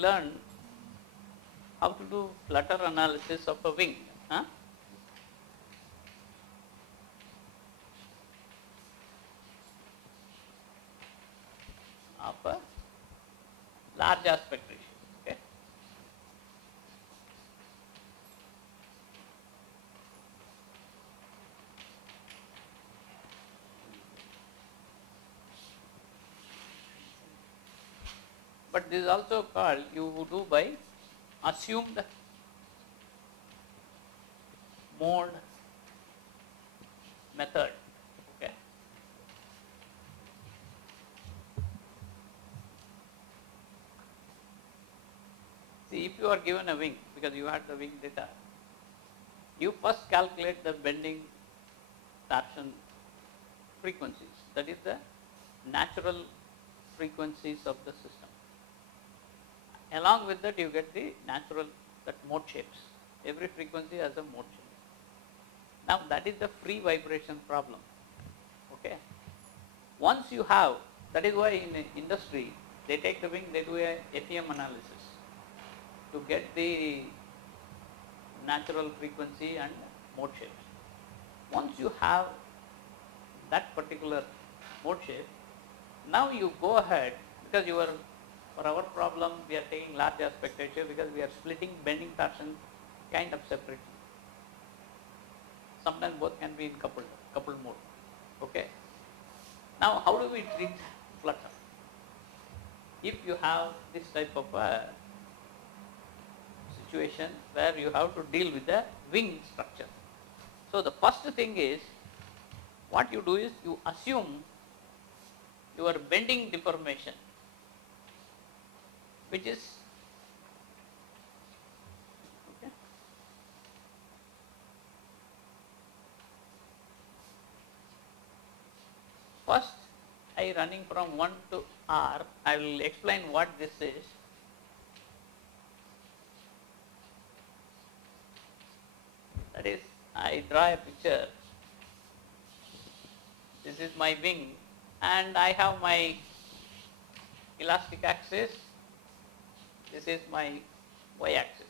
learn how to do flutter analysis of a wing. Huh? Of a large aspect ratio. Okay. But this is also called, you do by assumed mode method. Okay. See, if you are given a wing, because you had the wing data, you first calculate the bending torsion frequencies. That is the natural frequencies of the system. Along with that, you get the natural, that mode shapes. Every frequency has a mode shape. Now that is the free vibration problem. Okay. Once you have, that is why in industry they take the wing, they do a FEM analysis to get the natural frequency and mode shapes. Once you have that particular mode shape, now you go ahead, because you are, for our problem we are taking large aspect ratio because we are splitting bending torsion kind of separately. Sometimes both can be in coupled mode. Okay. Now how do we treat flutter? If you have this type of a situation where you have to deal with the wing structure. So the first thing is, what you do is you assume your bending deformation, which is okay. First, I running from 1 to R. I will explain what this is. That is, I draw a picture. This is my wing, and I have my elastic axis. This is my y axis.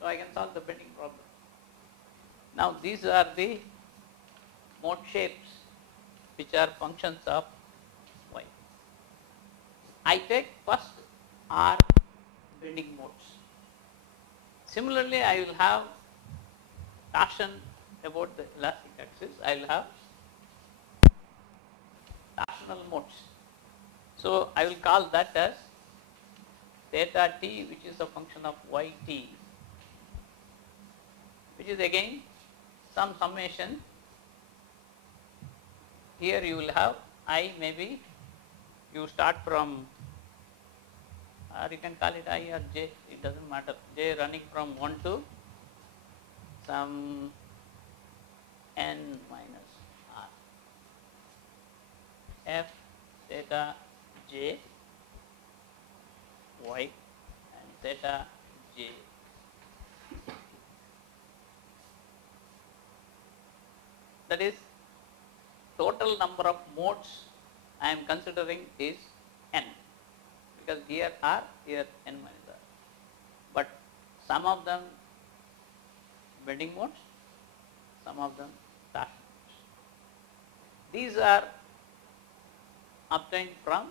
So I can solve the bending problem. Now these are the mode shapes which are functions of y. I take first R bending modes. Similarly, I will have torsion about the elastic axis. I will have torsional modes. So I will call that as theta t, which is a function of yt, which is again some summation. Here you will have I, maybe you start from, or you can call it I or j, it does not matter, j running from 1 to some n minus r, f theta j y and theta j. That is, total number of modes I am considering is n, because here r, here n minus r, but some of them bending modes, some of them torsion modes. These are obtained from,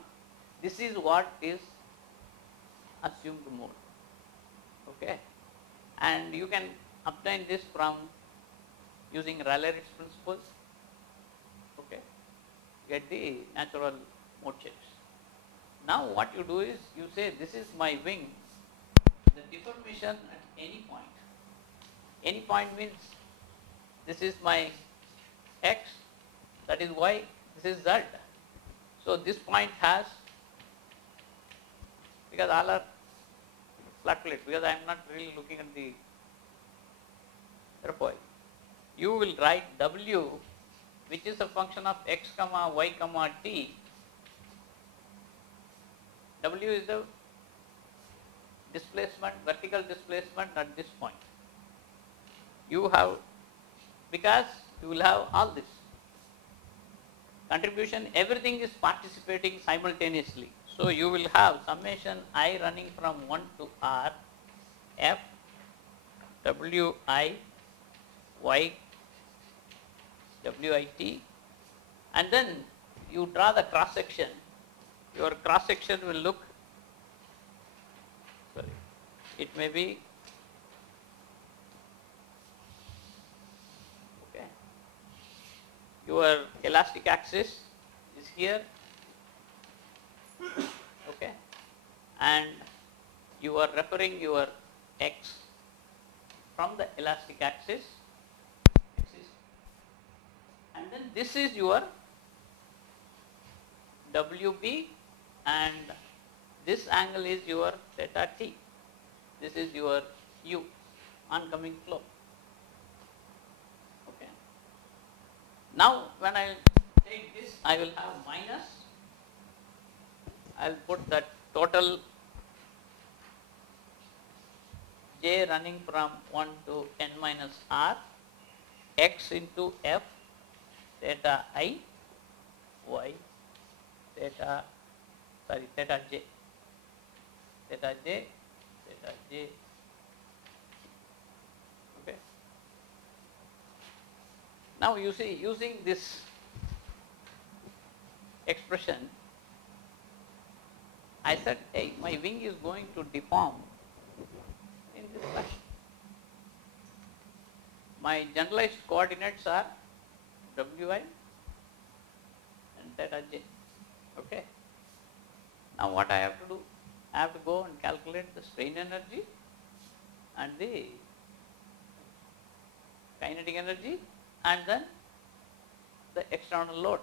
this is what is assumed mode. Okay, and you can obtain this from using Rayleigh's principles. Okay, get the natural mode shapes. Now what you do is you say, this is my wing, the deformation at any point. Any point means this is my x, that is y, this is z. So this point has, because all are flat plate, because I am not really looking at the airfoil, you will write w, which is a function of x comma y comma t. W is the displacement, vertical displacement at this point. You have, because you will have all this contribution, everything is participating simultaneously. So you will have summation I running from 1 to R F W I Y W I T, and then you draw the cross section. Your cross section will look, sorry, it may be, okay, your elastic axis is here, okay, and you are referring your x from the elastic axis, and then this is your WB, and this angle is your theta t. This is your u, oncoming flow. Okay. Now when I take this, I will have minus, I will put that total j running from 1 to n minus r, x into f theta I y theta, sorry, theta j, theta j, theta j. Okay. Now you see, using this expression, I said, hey, my wing is going to deform in this fashion. My generalized coordinates are wi and theta j. Okay. Now what I have to do? I have to go and calculate the strain energy and the kinetic energy and then the external load,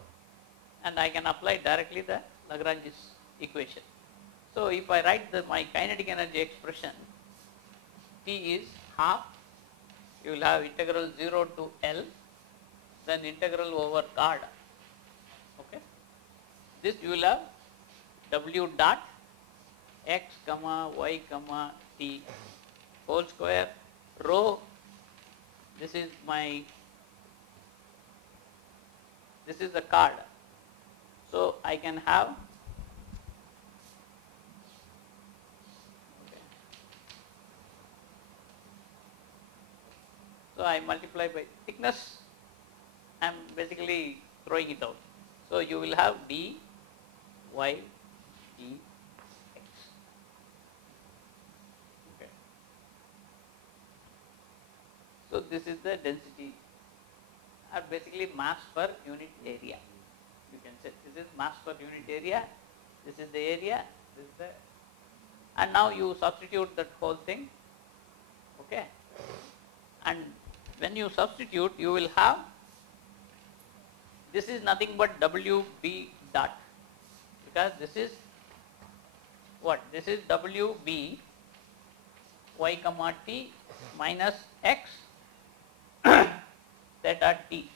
and I can apply directly the Lagrange's equation. So if I write my kinetic energy expression, T is half, you will have integral 0 to L, then integral over chord. Okay. This you will have W dot x comma y comma t whole square rho. This is the chord. So I can have, okay, so I multiply by thickness, I am basically throwing it out. So you will have d y d x. Okay. So this is the density, or basically mass per unit area. You can say this is mass per unit area, this is the area, this is the, and now you substitute that whole thing. Okay. And when you substitute, you will have, this is nothing but WB dot, because this is what? This is WB y comma t minus x theta t.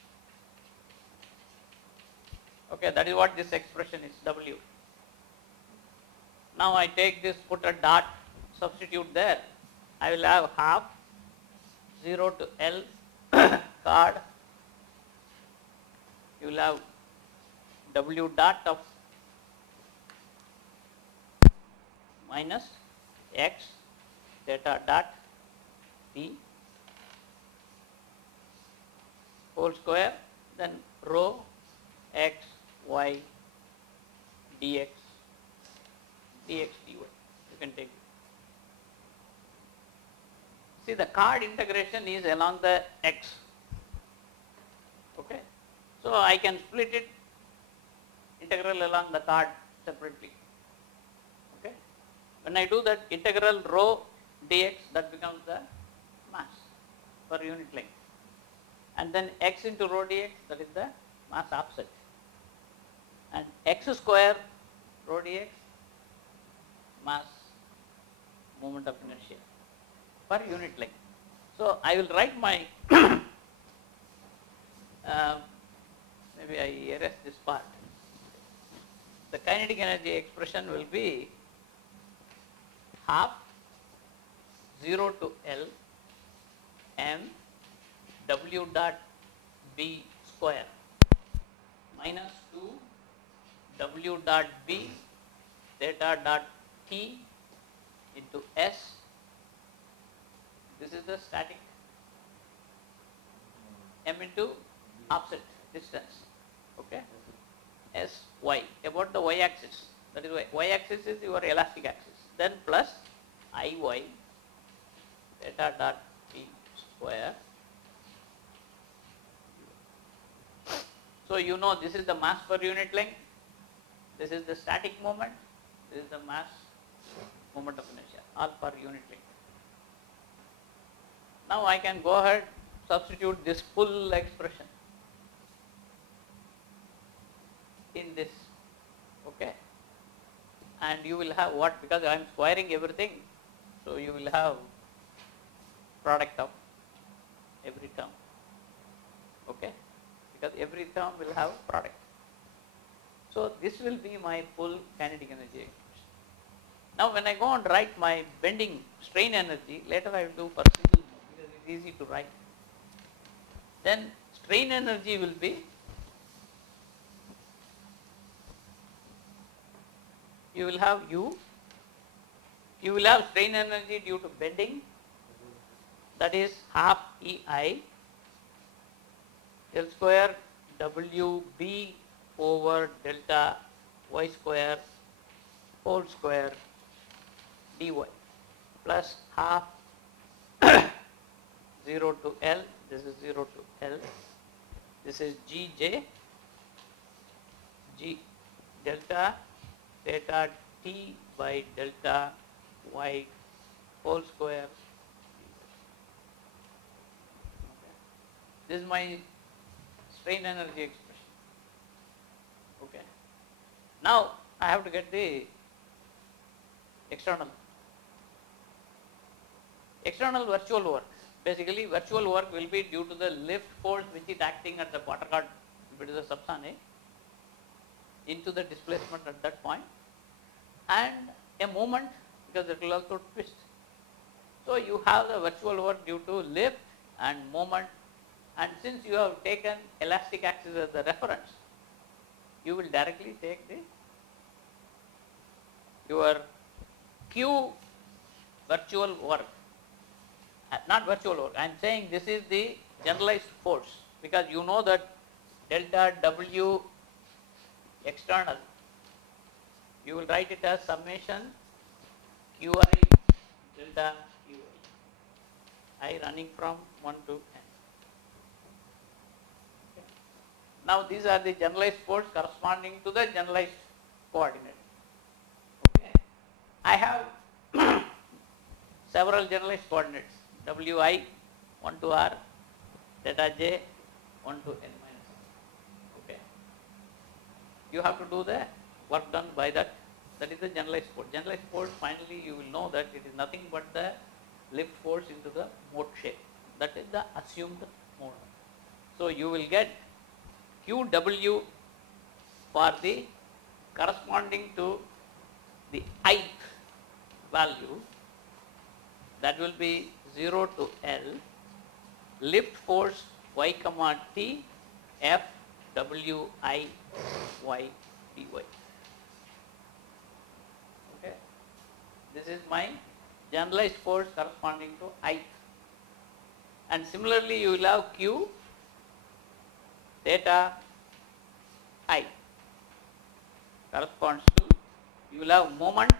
Okay, that is what this expression is, W. Now I take this, put a dot, substitute there. I will have half 0 to L chord. You will have W dot of minus x theta dot t whole square, then rho x y dx dy. You can take it. See, the chord integration is along the x. Okay. So I can split it, integral along the chord separately. Okay. When I do that, integral rho dx, that becomes the mass per unit length. And then x into rho dx, that is the mass offset. And x square rho dx, mass moment of inertia per unit length. So I will write my maybe I erase this part. The kinetic energy expression will be half 0 to L m W dot B square minus 2 W dot B theta theta dot t into s. This is the static m into offset distance. Okay, s y about the y axis. That is y axis is your elastic axis. Then plus I y theta dot t square. So you know this is the mass per unit length. This is the static moment. This is the mass moment of inertia, all per unit length. Now I can go ahead, substitute this full expression in this, okay, and you will have what, because I am squaring everything, so you will have product of every term, okay, because every term will have product. So this will be my full kinetic energy expression. Now when I go and write my bending strain energy, later I will do for single mode because it is easy to write. Then strain energy will be, you will have U, you will have strain energy due to bending, that is half EI L square WB over delta y square whole square dy plus half 0 to L, this is 0 to L, this is Gj G delta theta t by delta y whole square. Okay. This is my strain energy expression. Okay. Now I have to get the external virtual work. Basically virtual work will be due to the lift force which is acting at the quarter chord between the subsonic into the displacement at that point, and a moment because it will also twist. So you have the virtual work due to lift and moment, and since you have taken elastic axis as the reference, you will directly take the your Q virtual work, not virtual work, I am saying this is the generalized force, because you know that delta W external, you will write it as summation Qi delta Qi, I running from 1 to n. Okay. Now these are the generalized force corresponding to the generalized coordinate. Okay. I have several generalized coordinates, Wi 1 to r, theta j 1 to n minus r. Okay. You have to do the work done by that. That is the generalized force. Generalized force, finally you will know that it is nothing but the lift force into the mode shape. That is the assumed mode. So you will get QW for the corresponding to the ith value, that will be 0 to L, lift force y comma t F W I y dy. Okay. This is my generalized force corresponding to ith. And similarly you will have Q theta I corresponds to, you will have moment,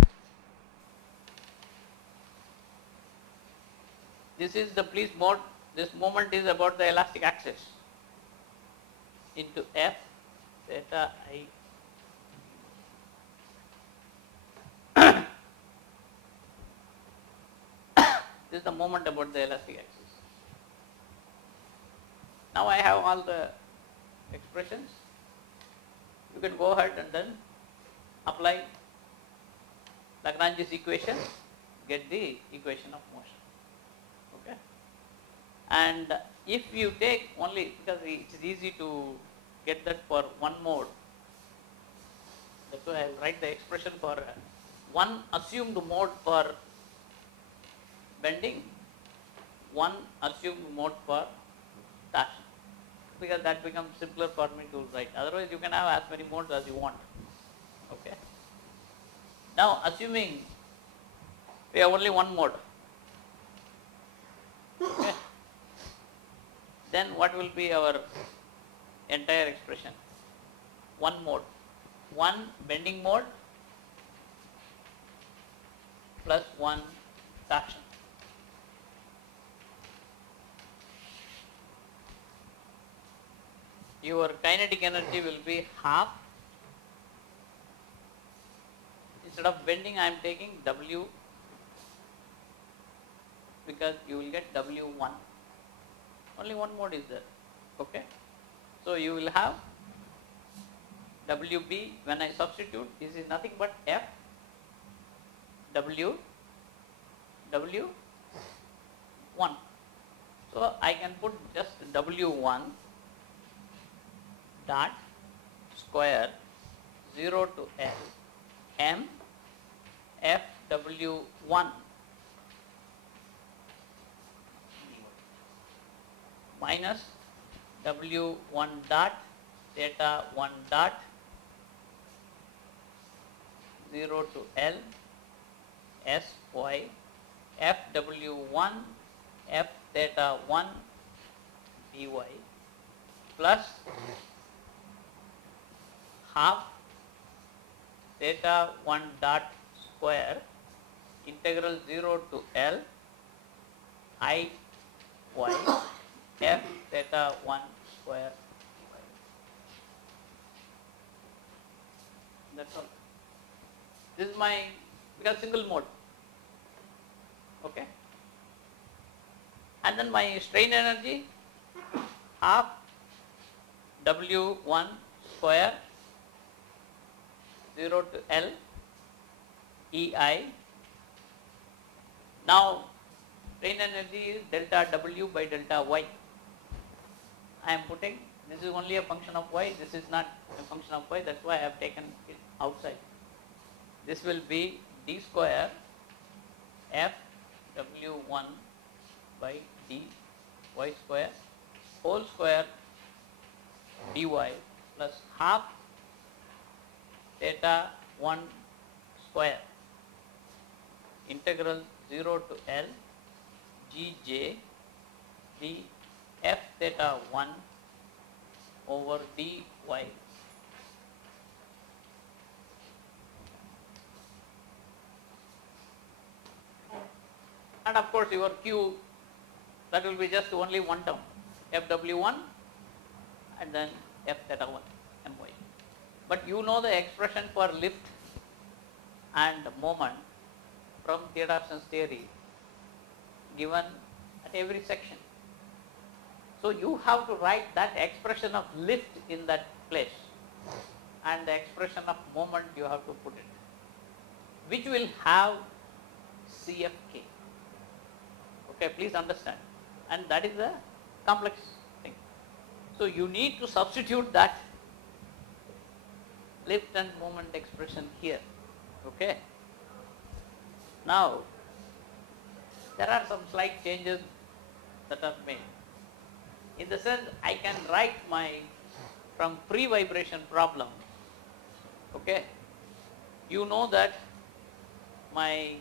this is the please mode, this moment is about the elastic axis, into F theta I this is the moment about the elastic axis. Now I have all the expressions. You can go ahead and then apply Lagrange's equation, get the equation of motion. Okay. And if you take only, because it is easy to get that for one mode, that's why I will write the expression for one assumed mode for bending, one assumed mode for torsion, because that becomes simpler for me to write. Otherwise you can have as many modes as you want. Okay. Now assuming we have only one mode, okay, then what will be our entire expression? One mode, one bending mode plus one torsion. Your kinetic energy will be half. Instead of bending, I am taking W, because you will get W1. Only one mode is there. Okay. So you will have WB. When I substitute, this is nothing but F W W1. So I can put just W1 dot square 0 to L M F W1 minus W1 dot theta 1 dot 0 to L S Y F W1 F theta 1 dy plus half theta 1 dot square integral 0 to L I y F theta 1 square. That's all. This is my, because single mode. Okay. And then my strain energy half W1 square 0 to L EI. Now strain energy is delta W by delta Y. I am putting, this is only a function of Y, this is not a function of Y, that's why I have taken it outside. This will be d square F W1 by d Y square whole square dy plus half theta 1 square integral 0 to L Gj d F theta 1 over dy. And of course your Q, that will be just only one term, Fw1 and then F theta 1 My. But you know the expression for lift and moment from Theodosian's theory given at every section. So you have to write that expression of lift in that place and the expression of moment you have to put it, which will have CFK. Okay, please understand. And that is the complex thing. So you need to substitute that lift and moment expression here. Okay. Now there are some slight changes that are made. In the sense, I can write my from free vibration problem. Okay. You know that my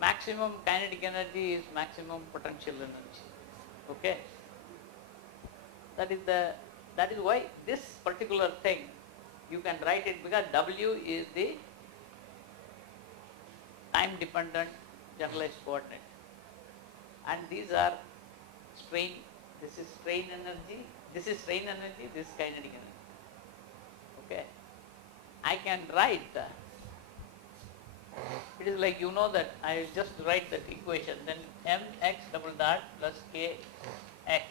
maximum kinetic energy is maximum potential energy. Okay. That is why this particular thing you can write it, because W is the time dependent generalized coordinate, and these are strain, this is strain energy, this is strain energy, this is kinetic energy. Okay. I can write it is like, you know that I just write that equation, then mx double dot plus kx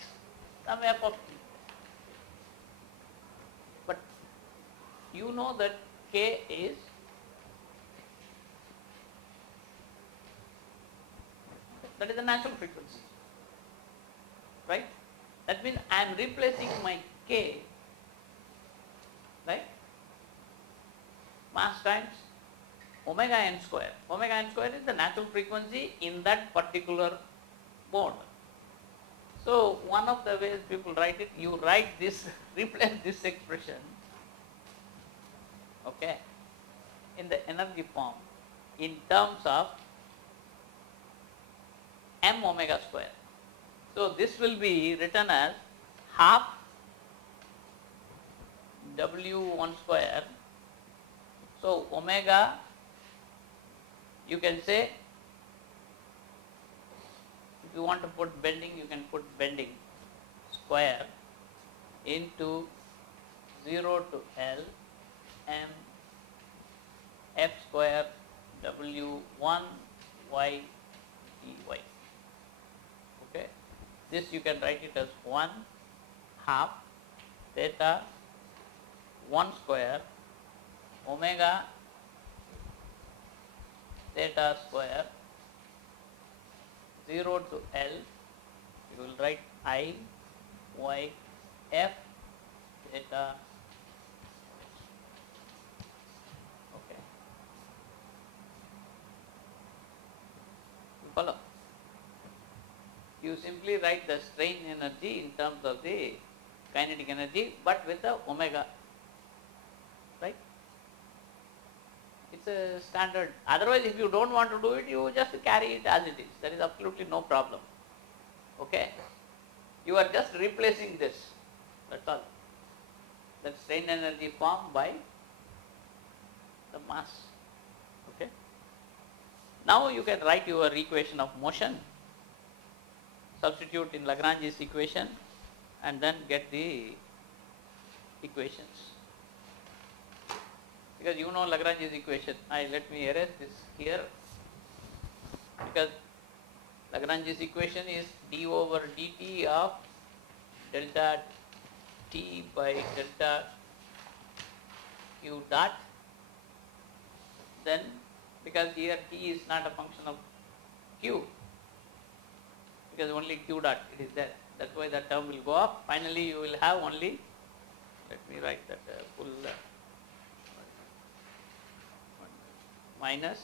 some f of t. But you know that k is that is the natural frequency, right? That means I am replacing my k, right, mass times omega n square. Omega n square is the natural frequency in that particular mode. So one of the ways people write it, you write this, replace this expression, okay, in the energy form in terms of m omega square. So this will be written as half W1 square. So omega, you can say, if you want to put bending, you can put bending square into 0 to L m f square W1 y dy. Okay, this you can write it as 1 half theta 1 square omega theta square 0 to L, you will write I y f theta. Okay, you follow? You simply write the strain energy in terms of the kinetic energy, but with the omega, right? It's a standard. Otherwise, if you don't want to do it, you just carry it as it is. There is absolutely no problem. Okay? You are just replacing this. That's all. That strain energy formed by the mass. Okay? Now you can write your equation of motion. Substitute in Lagrange's equation and then get the equations. Because you know Lagrange's equation. Let me erase this here, because Lagrange's equation is d over dt of delta t by delta q dot. Then, because here t is not a function of q, because only q dot it is there, that's why that term will go up. Finally you will have only, let me write that full minus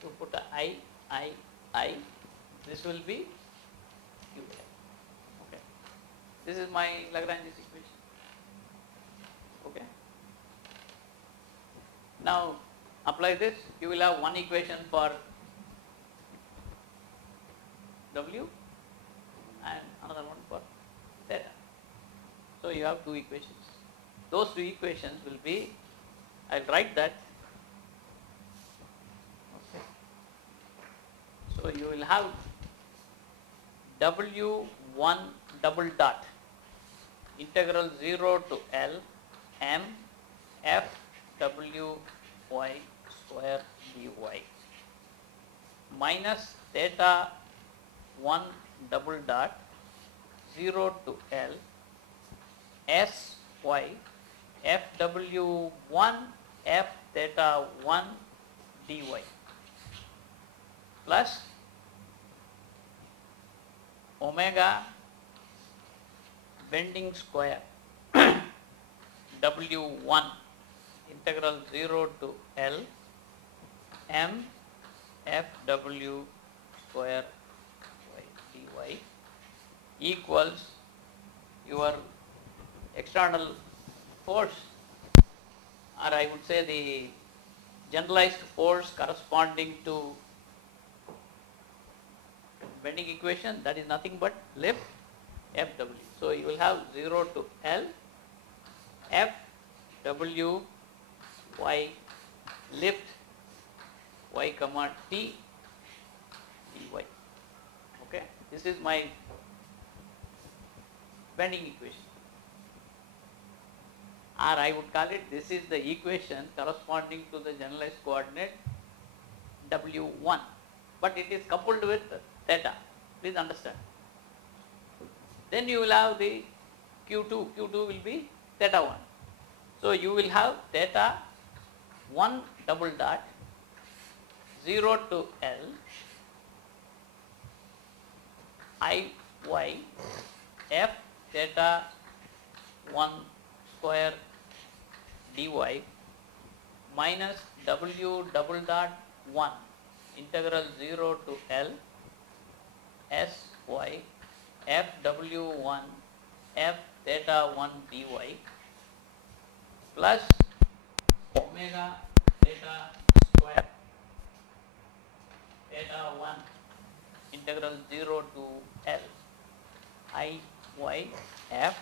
to put a I, this will be q. Okay, this is my Lagrange's equation. Okay, now apply this. You will have one equation for W and another one for theta. So you have two equations. Those two equations will be, I'll write that. Okay. So you will have W1 double dot integral 0 to L m f W y square dy minus theta 1 double dot 0 to L s y f W 1 f theta 1 dy plus omega bending square W1 integral 0 to L m f W square y dy equals your external force, or I would say the generalized force corresponding to bending equation, that is nothing but lift Fw. So you will have 0 to L Fw y lift y comma t dy. Okay, this is my bending equation, or I would call it, this is the equation corresponding to the generalized coordinate W1, but it is coupled with theta. Please understand. Then you will have the Q2. Q2 will be theta 1. So you will have theta 1 double dot 0 to L I y f theta 1 square dy minus W double dot 1 integral 0 to L s y Fw1 f theta 1 dy plus omega theta square theta 1 integral 0 to L I y f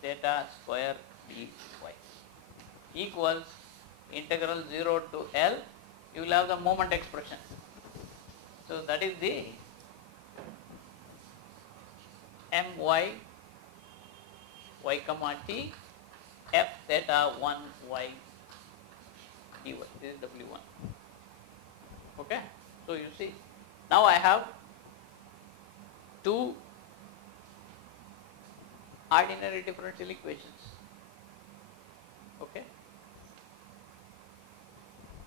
theta square dy equals integral 0 to L, you will have the moment expression. So that is the my y comma t f theta 1 y dy. This is W1. Okay. So you see, now I have two ordinary differential equations. Okay.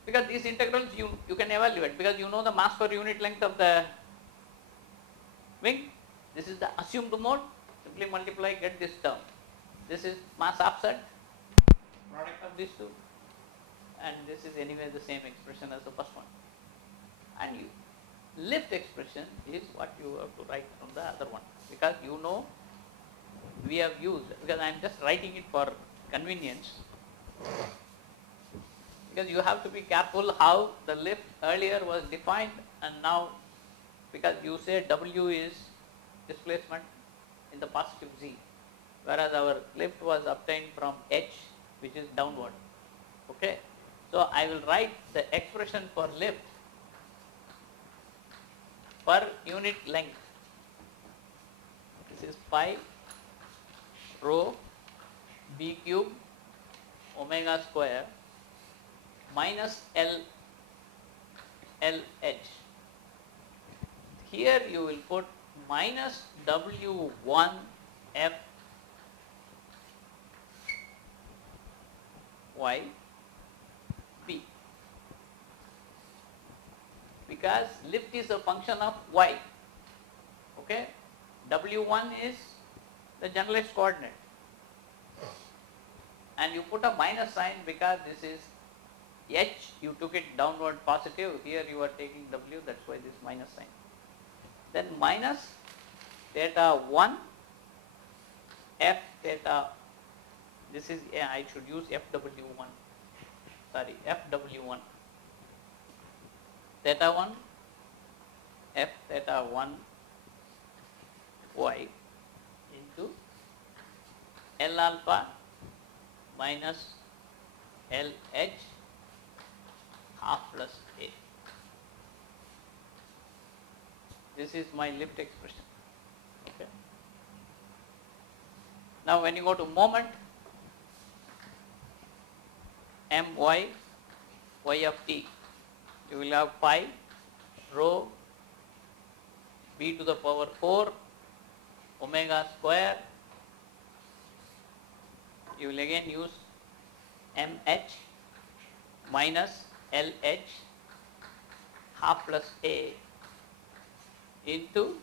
Because these integrals you can evaluate, because you know the mass per unit length of the wing. This is the assumed mode. Simply multiply, get this term. This is mass offset, product of these two, and this is anyway the same expression as the first one. And you lift expression is what you have to write from the other one, because you know we have used, because I am just writing it for convenience, because you have to be careful how the lift earlier was defined, and now because you say W is displacement in the positive z, whereas our lift was obtained from h, which is downward. Okay. So I will write the expression for lift per unit length. This is pi rho b cube omega square minus L h. Here you will put minus W1 f y b, because lift is a function of y. Okay. W1 is the generalized coordinate, and you put a minus sign because this is h, you took it downward positive, here you are taking w, that's why this minus sign. Then minus theta 1 f theta, this is, I should use Fw1, sorry, Fw1, theta 1 f theta 1 y into L alpha minus L h half plus a. This is my lift expression. Okay. Now when you go to moment, my y of t, you will have pi rho b to the power 4 omega square. You will again use mh minus lh half plus a into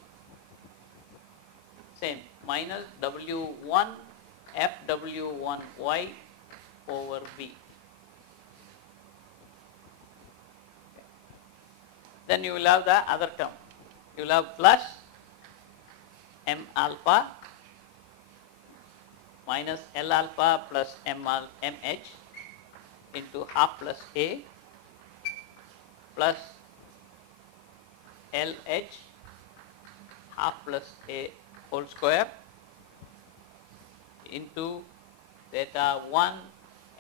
same minus w1 fw1y over b. Okay. Then you will have the other term. You will have plus m alpha minus L alpha plus mh into half plus a plus LH half plus a whole square into theta 1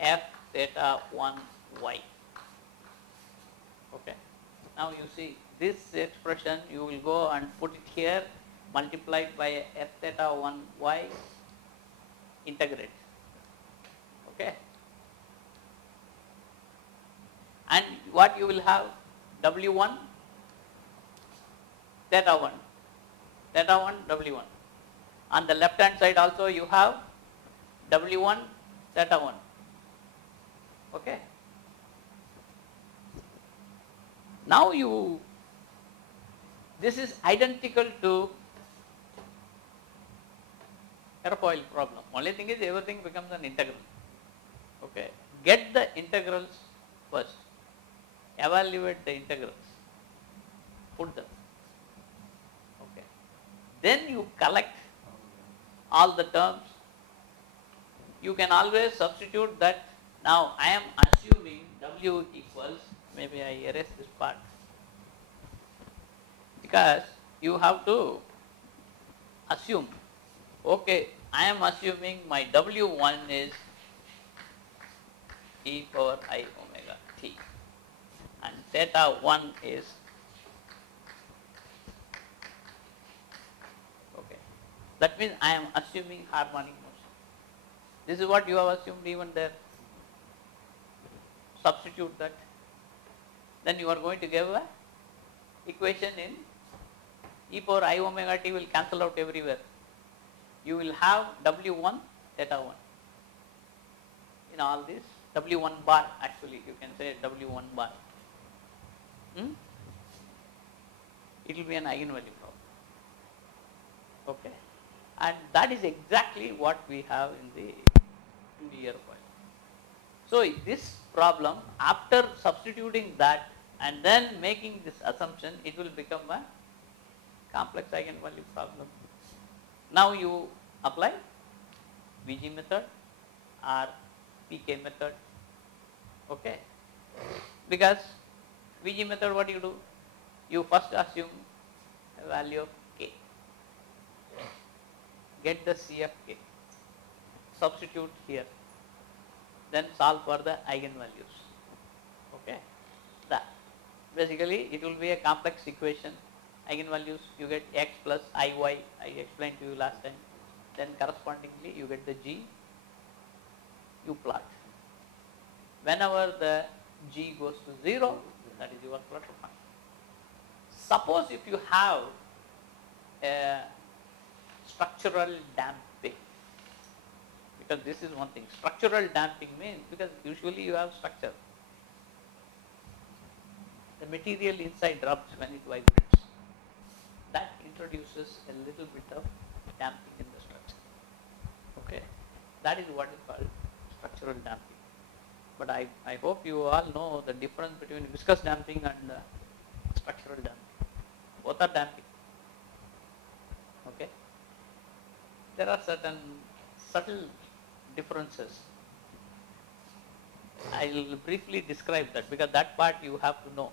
f theta 1 y. Okay. Now you see this expression, you will go and put it here, multiplied by f theta 1 y, integrate. Okay. And what you will have, W1 theta 1 W1. On the left hand side also you have W1 theta 1. Okay. Now this is identical to airfoil problem. Only thing is everything becomes an integral. Okay. Get the integrals first. Evaluate the integrals. Put them. Okay. then you collect all the terms. You can always substitute that. Now I am assuming W equals, maybe I erase this part, because you have to assume, okay, I am assuming my W1 is e power I omega t and theta 1 is, okay, that means I am assuming harmonic motion. This is what you have assumed even there. Substitute that, then you are going to give a equation in e power I omega t will cancel out everywhere. You will have W1 theta 1 in all this. W1 bar, actually you can say W1 bar. It will be an eigenvalue problem. Okay, and that is exactly what we have in the 2D airfoil. So this problem, after substituting that and then making this assumption, it will become a complex eigenvalue problem. Now you apply VG method or PK method, okay, because VG method, what you do, you first assume a value of k, get the CFK, substitute here, then solve for the eigenvalues, okay. That basically it will be a complex equation. Eigenvalues, you get x plus iy, I explained to you last time, then correspondingly you get the g, you plot. Whenever the g goes to 0, that is your Flutter function. Suppose if you have a structural damping, because this is one thing, structural damping means, because usually you have structure, the material inside rubs when it vibrates, that introduces a little bit of damping in the structure, okay, that is what is called structural damping. But I hope you all know the difference between viscous damping and structural damping. Both are damping, okay. There are certain subtle differences. I will briefly describe that, because that part you have to know.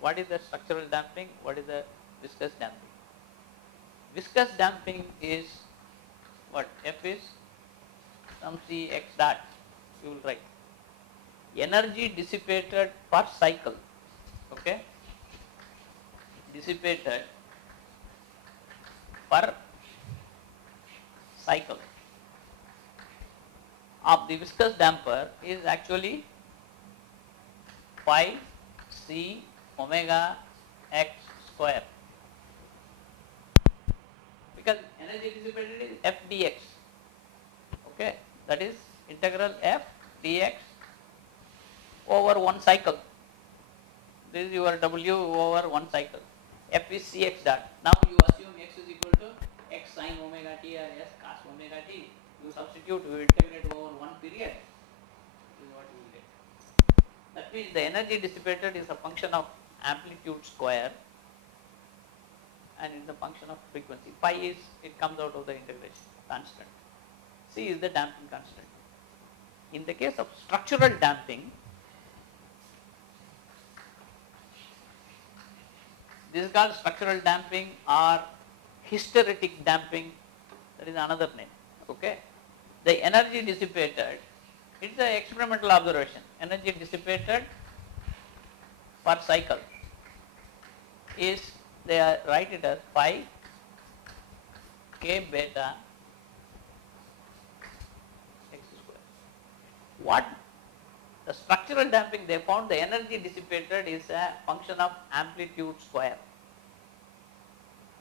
What is the structural damping? What is the viscous damping? Viscous damping is what? F is some C x dot, you will write. Energy dissipated per cycle, okay, dissipated per cycle of the viscous damper is actually pi c omega x square, because energy dissipated is f dx, okay, that is integral f dx over one cycle. This is your W over one cycle. F is Cx dot. Now you assume x is equal to x sine omega t or s cos omega t. You substitute, you integrate over one period. This is what you will get. That means the energy dissipated is a function of amplitude square and it's a function of frequency. Pi is, it comes out of the integration, constant. C is the damping constant. In the case of structural damping, this is called structural damping or hysteretic damping, that is another name, okay. The energy dissipated, it is an experimental observation, energy dissipated per cycle is, they are write it as pi k beta x square. What the structural damping, they found the energy dissipated is a function of amplitude square,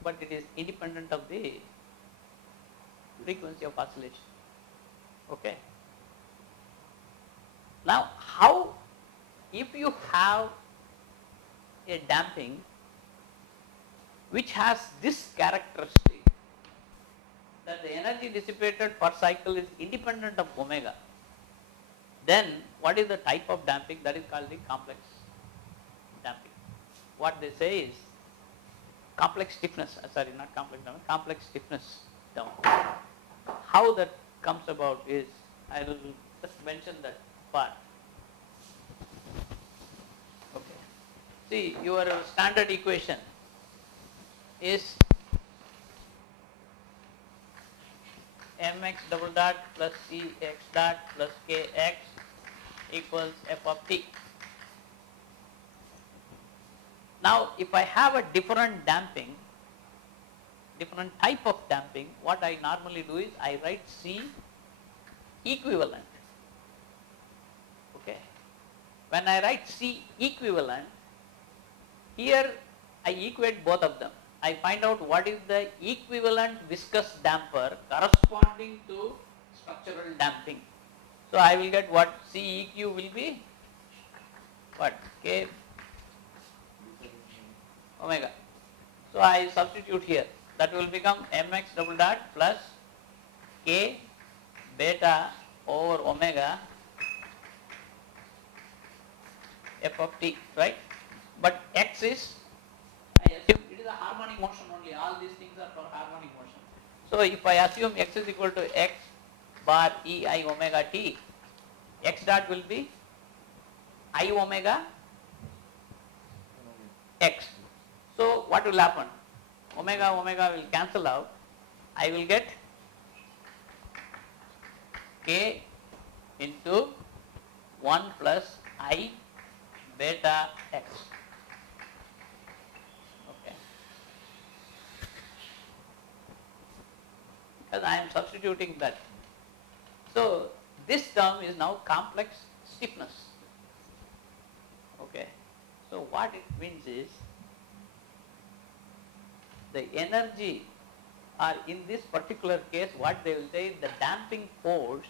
but it is independent of the frequency of oscillation, okay. Now how, if you have a damping which has this characteristic, that the energy dissipated per cycle is independent of omega, then what is the type of damping? That is called the complex damping. What they say is, complex stiffness, sorry, not complex term, complex stiffness term. How that comes about is, I will just mention that part. Okay. See, your standard equation is mx double dot plus cx dot plus kx equals f of t. Now, if I have a different damping, different type of damping, what I normally do is I write C equivalent. Okay. When I write C equivalent, here I equate both of them. I find out what is the equivalent viscous damper corresponding to structural damping. So I will get what CEQ will be, what, K omega. So I substitute here, that will become mx double dot plus K beta over omega f of t, right? But x is, I assume it is a harmonic motion only, all these things are for harmonic motion. So if I assume x is equal to x bar ei omega t, x dot will be I omega x. So what will happen? Omega omega will cancel out. I will get k into 1 plus I beta x. Okay. Because I am substituting that. So this term is now complex stiffness. Okay. So what it means is the energy, or in this particular case what they will say, the damping force,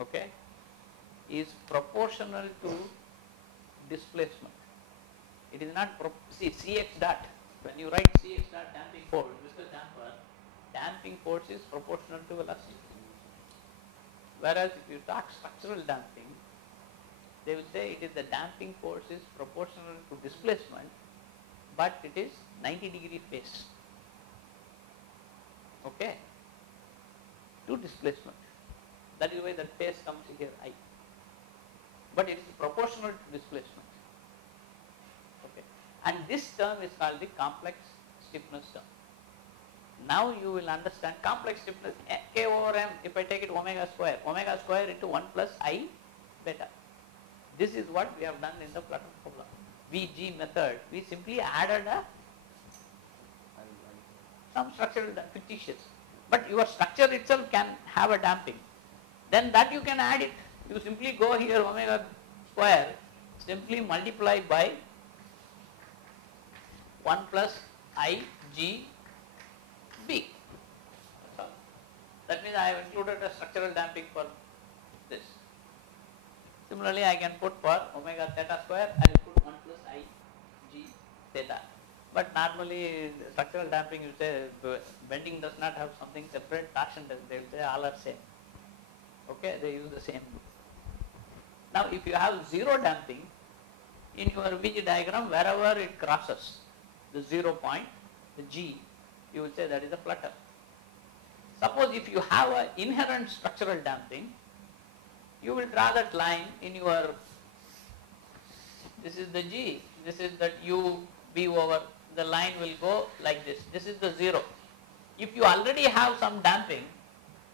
okay, is proportional to displacement. It is not, see Cx dot, when you write Cx dot damping force, viscous damper, damping force is proportional to velocity. Whereas if you talk structural damping, they will say it is the damping force is proportional to displacement, but it is 90-degree phase, okay, to displacement. That is why that phase comes here I. But it is proportional to displacement. Okay. And this term is called the complex stiffness term. Now you will understand complex stiffness, K over M, if I take it omega square into 1 plus I beta. This is what we have done in the Flutter problem. VG method, we simply added some structural fictitious. But your structure itself can have a damping. Then that you can add it. You simply go here omega square, simply multiply by 1 plus I G B. That's all. That means I have included a structural damping for this. Similarly, I can put for omega theta square, I will put 1 plus I G theta. But normally structural damping, you say bending does not have something separate, torsion does, they will say all are same. Okay, they use the same. Now if you have zero damping, in your VG diagram, wherever it crosses the 0 point, the G, you will say that is a flutter. Suppose if you have an inherent structural damping, you will draw that line in your, this is the G, this is that U B over, the line will go like this. This is the 0. If you already have some damping,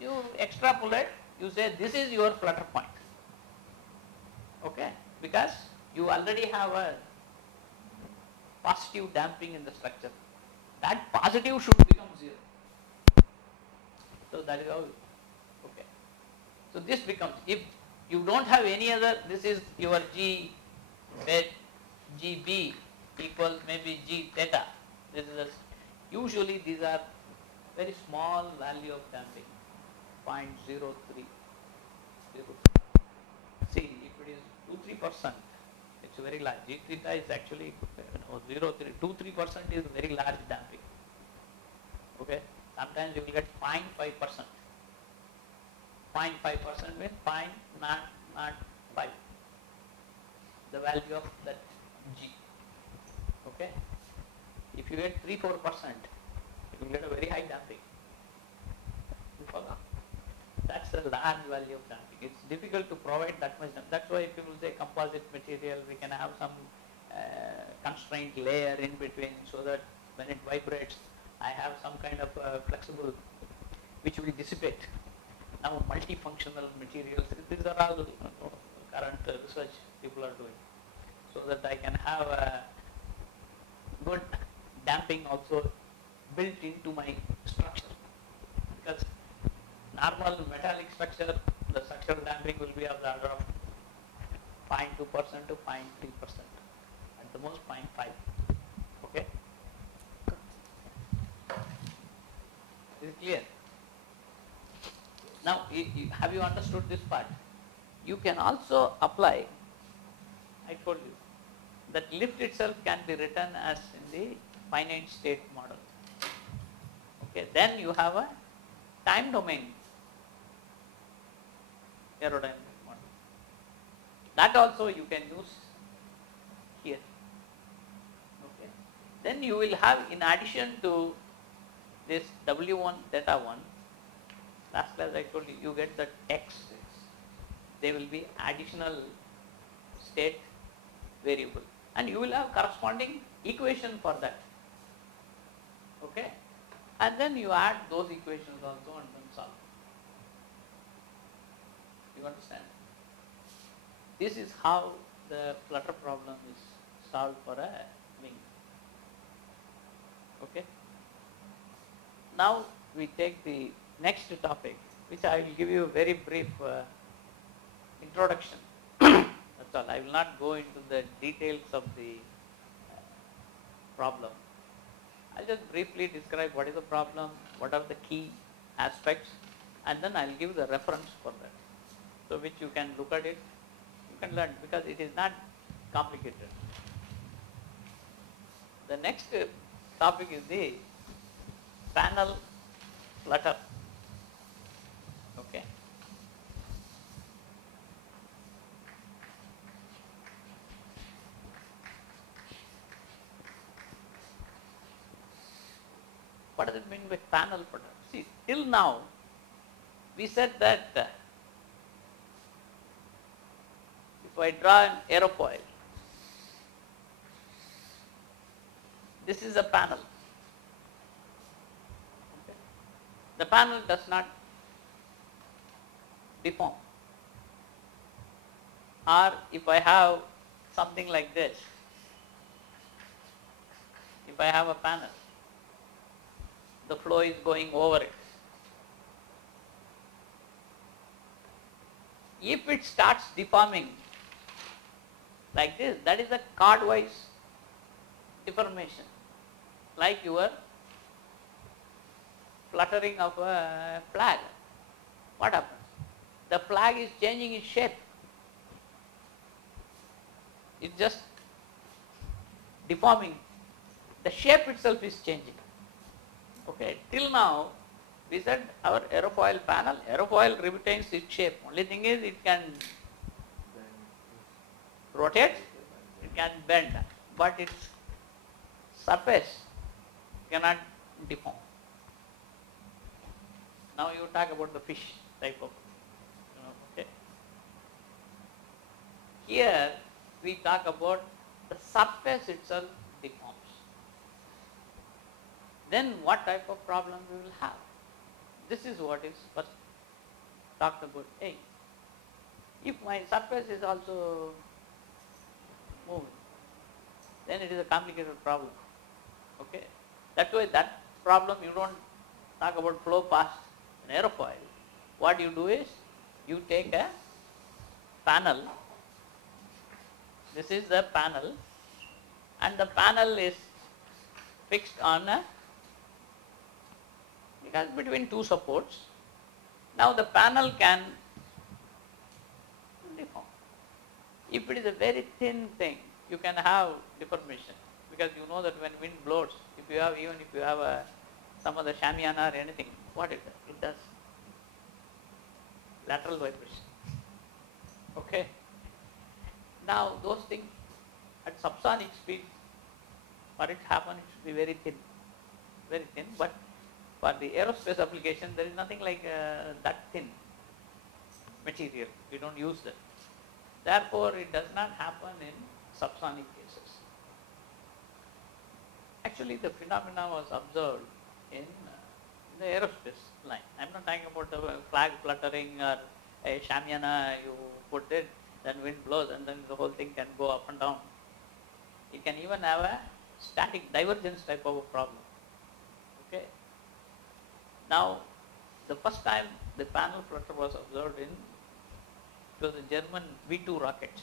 you extrapolate, you say this is your flutter point. Okay, because you already have a positive damping in the structure. That positive should become 0. So that is how, okay. So this becomes, if you don't have any other, this is your G bed, GB equals maybe G theta. This is a, usually these are very small value of damping, 0.03. See, if it is 2-3%, it's very large. G theta is actually 2-3% is very large damping. Okay, sometimes you will get 0.5%. 0.5% means 0.005, the value of that G. Okay, If you get 3-4%, you will get a very high damping. You follow? That's the large value of damping. It's difficult to provide that much. That's why people say composite material, we can have some constraint layer in between so that when it vibrates, I have some kind of flexible which will dissipate. Now multifunctional materials, these are all current research people are doing, so that I can have a good damping also built into my structure. Because normal metallic structure, the structural damping will be of the order of 0.2% to 0.3%, at the most 0.5. Okay? Is it clear? Now, have you understood this part? You can also apply, I told you, that lift itself can be written as in the finite state model. Okay, then you have a time domain aerodynamic model. That also you can use here. Okay. Then you will have, in addition to this W1 theta 1, last class I told you, you get the X. They will be additional state variable, and you will have corresponding equation for that. Okay, and then you add those equations also and then solve. You understand? This is how the Flutter problem is solved for a wing. Okay. Now we take the next topic, which I will give you a very brief introduction. That's all. I will not go into the details of the problem. I'll just briefly describe what is the problem, what are the key aspects, and then I'll give the reference for that. So which you can look at it, you can learn, because it is not complicated. The next topic is the panel flutter. Okay. What does it mean by panel flutter? See, till now we said that if I draw an aerofoil, this is a panel. Okay. The panel does not deform. Or if I have something like this, if I have a panel, the flow is going over it. If it starts deforming like this, that is a chord-wise deformation, like your fluttering of a flag. What happens? The flag is changing its shape. It's just deforming. The shape itself is changing. Okay, till now we said our aerofoil panel, aerofoil retains its shape. Only thing is it can rotate, it can bend, but its surface cannot deform. Now you talk about the fish type of, okay. Here we talk about the surface itself deforms. Then what type of problem we will have? This is what is first talked about. Hey, if my surface is also moving, then it is a complicated problem. Okay, that's why that problem you don't talk about flow past an aerofoil. What you do is you take a panel. This is the panel, and the panel is fixed on a, because between two supports. Now the panel can deform. If it is a very thin thing, you can have deformation, because you know that when wind blows, if you have, even if you have some of the shamiana or anything, what it does? It does lateral vibration. Okay. Now those things at subsonic speed, For it to happen, it should be very thin, but for the aerospace application, there is nothing like that thin material. We don't use that. Therefore, it does not happen in subsonic cases. Actually, the phenomena was observed in the aerospace line. I am not talking about the flag fluttering or a shamiana you put it, then wind blows and then the whole thing can go up and down. You can even have a static divergence type of a problem. Okay. Now, the first time the panel flutter was observed in, it was the German V2 rockets.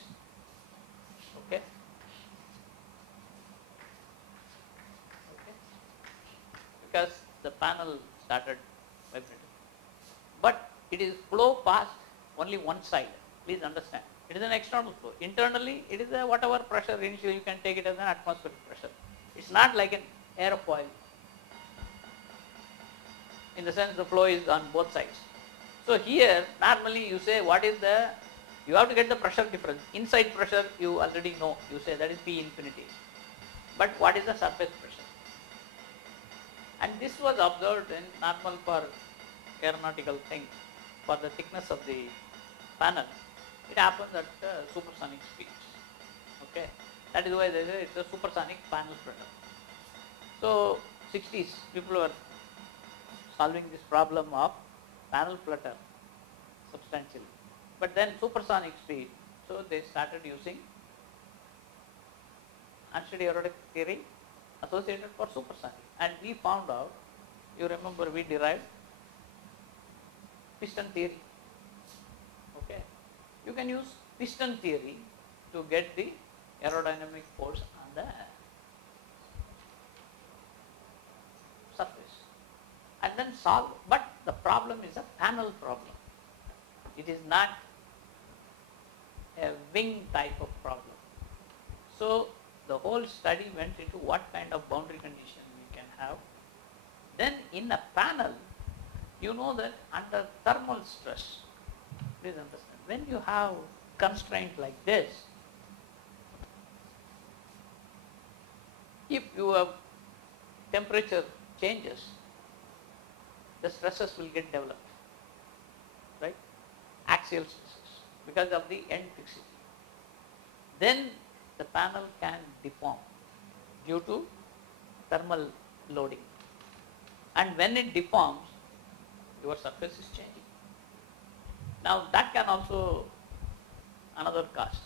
Okay. Because the panel started vibrating. But it is flow past only one side. Please understand. It is an external flow. Internally, it is a whatever pressure initially you can take it as an atmospheric pressure. It's not like an aerofoil. In the sense the flow is on both sides. So here, normally you say what is the, you have to get the pressure difference. Inside pressure you already know. You say that is P infinity. But what is the surface pressure? And this was observed in normal for aeronautical things. For the thickness of the panel, it happens at supersonic speeds. Okay, that is why they say it's a supersonic panel flutter. So 60s people were solving this problem of panel flutter substantially, but then supersonic speed. So they started using unsteady aerodynamic theory associated for supersonic, and we found out, you remember we derived piston theory. Okay, you can use piston theory to get the aerodynamic force on the surface and then solve, but the problem is a panel problem. It is not a wing type of problem. So the whole study went into what kind of boundary condition we can have. Then in a panel, you know that under thermal stress, please understand, when you have constraint like this, if your temperature changes, the stresses will get developed, right? Axial stresses because of the end fixity. Then the panel can deform due to thermal loading, and when it deforms, your surface is changing. Now that can also another cause.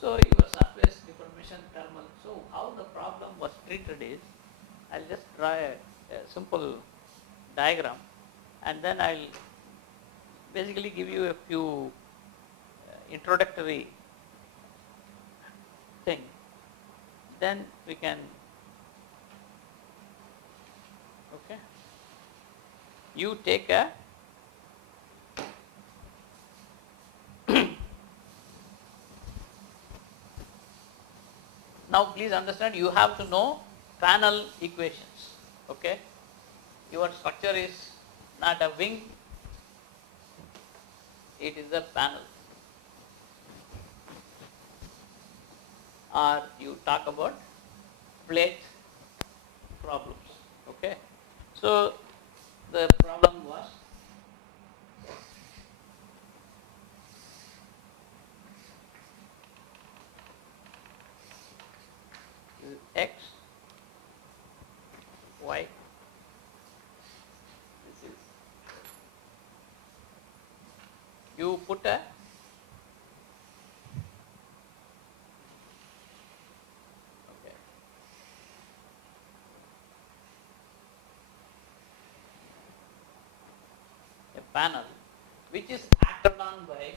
So your surface deformation thermal. So how the problem was treated is, I'll just draw a simple diagram and then I'll basically give you a few introductory thing. Then we can, okay, you take a now please understand, you have to know panel equations. Okay, your structure is not a wing, it is a panel. Or you talk about plate problems. Okay, so the problem was x, y, this is, you put a panel which is acted on by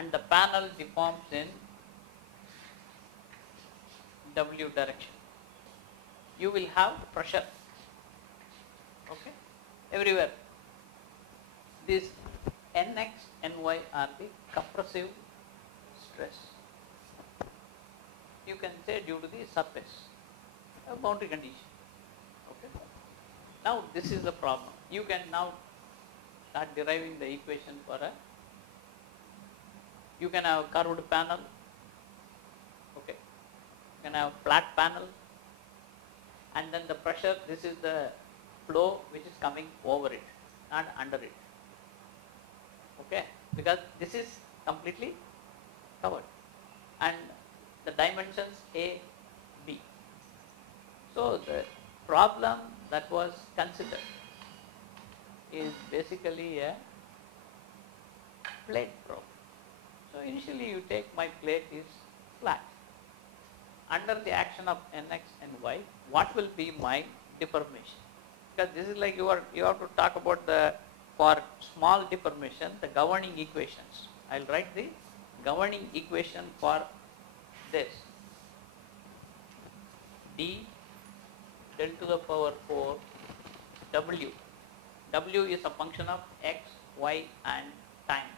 and the panel deforms in W direction. You will have pressure, okay, everywhere. These Nx, Ny are the compressive stress. You can say due to the surface, a boundary condition. Okay. Now this is the problem. You can now start deriving the equation for a. You can have curved panel. Okay. You can have flat panel, and then the pressure. This is the flow which is coming over it, not under it. Okay, because this is completely covered, and the dimensions A, B. So the problem that was considered is basically a plate problem. So initially you take my plate is flat. Under the action of Nx and Y, what will be my deformation? Because this is like you have to talk about the, for small deformation, the governing equations. I'll write the governing equation for this. D del to the power 4 W. W is a function of x, y and time.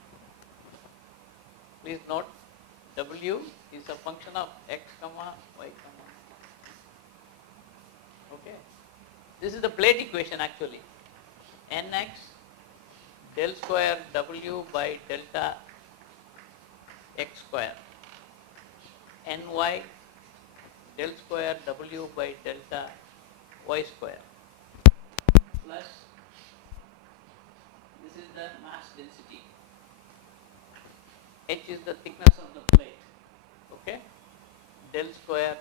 Please note, W is a function of x, comma, y, comma. Okay. This is the plate equation actually. Nx del square W by delta x square. Ny del square W by delta y square plus this is the mass density. H is the thickness of the plate. Okay. Del square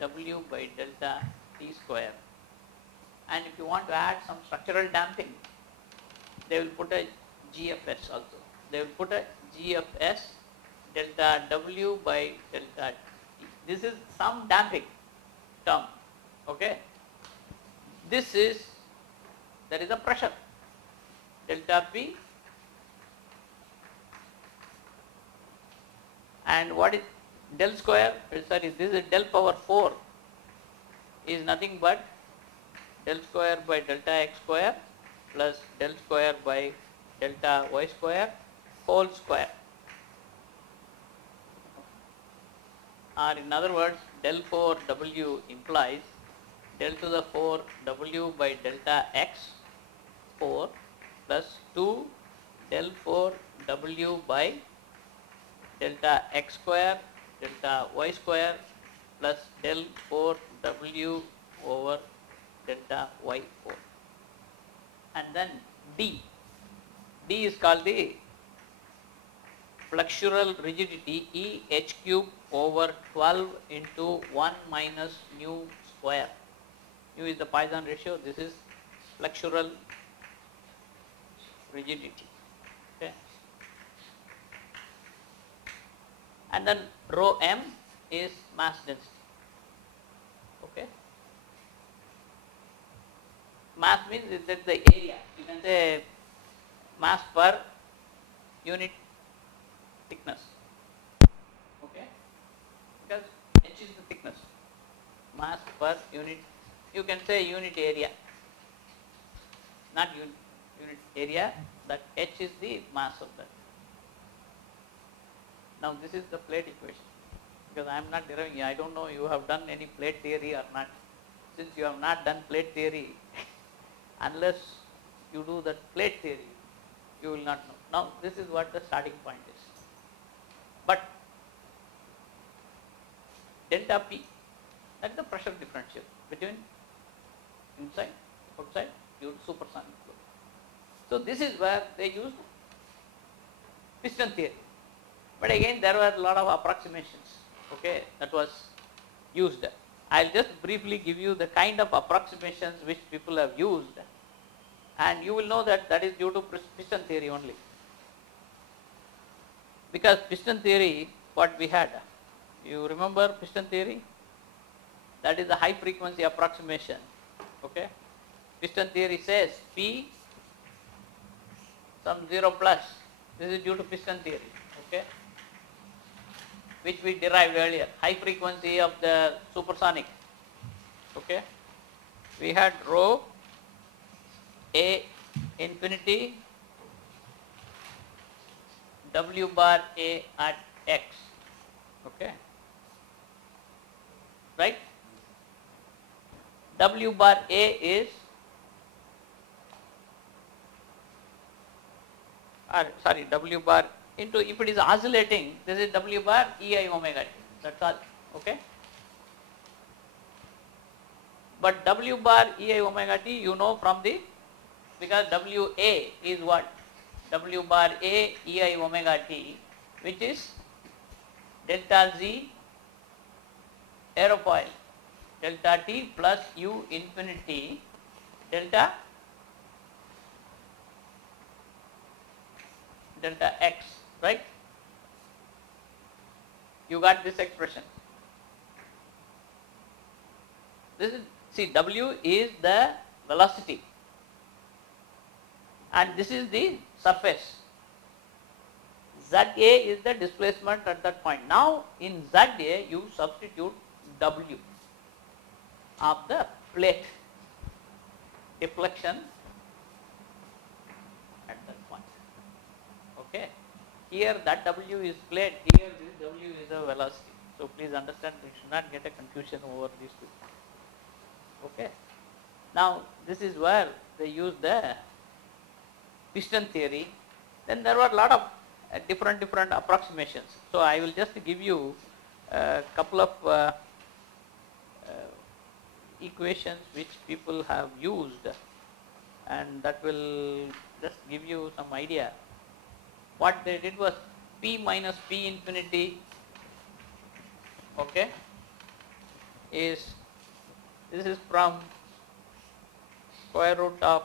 W by delta T square. And if you want to add some structural damping, they will put a GFS also. They will put a GFS delta W by delta T. This is some damping term. Okay. This is, there is a pressure delta P, and what is del square, sorry, this is del power 4 is nothing but del square by delta x square plus del square by delta y square whole square. Or in other words, del 4 W implies del to the 4 W by delta x 4 plus 2 del 4 W by delta x square delta y square plus del 4 W over delta y 4. And then D. D is called the flexural rigidity, E h cube over 12 into 1 minus nu square. Nu is the Poisson ratio. This is flexural rigidity. Okay. And then rho m is mass density. Okay. Mass means that the area. You can say mass per unit thickness. Okay. Because h is the thickness. Mass per unit. You can say unit area. Not unit area. That h is the mass of that. Now this is the plate equation, because I am not deriving. I don't know you have done any plate theory or not. Since you have not done plate theory, unless you do that plate theory, you will not know. Now this is what the starting point is. But delta P, that is the pressure differential between inside, outside, due to supersonic flow. So this is where they used piston theory. But again, there were a lot of approximations, okay, that was used. I'll just briefly give you the kind of approximations which people have used, and you will know that that is due to piston theory only. Because piston theory, what we had, you remember piston theory? That is the high frequency approximation, okay. Piston theory says P some 0 plus, this is due to piston theory. okay, which we derived earlier, high frequency of the supersonic, okay. We had rho A infinity W bar A at x, okay, right. W bar A is, sorry, W bar into, if it is oscillating, this is W bar Ei omega t, that's all, okay. But W bar Ei omega t, you know from the, because WA is what? W bar A Ei omega t, which is delta Z aerofoil, delta T plus U infinity delta X, right? You got this expression. This is, see, W is the velocity and this is the surface. ZA is the displacement at that point. Now in ZA you substitute W of the plate deflection at that point, okay. Here that W is plate, here this W is the velocity. So please understand, we should not get a confusion over these two, okay. Now this is where they use the piston theory. Then there were a lot of different approximations. So I will just give you a couple of equations which people have used, and that will just give you some idea. What they did was P minus P infinity, okay, is, this is from square root of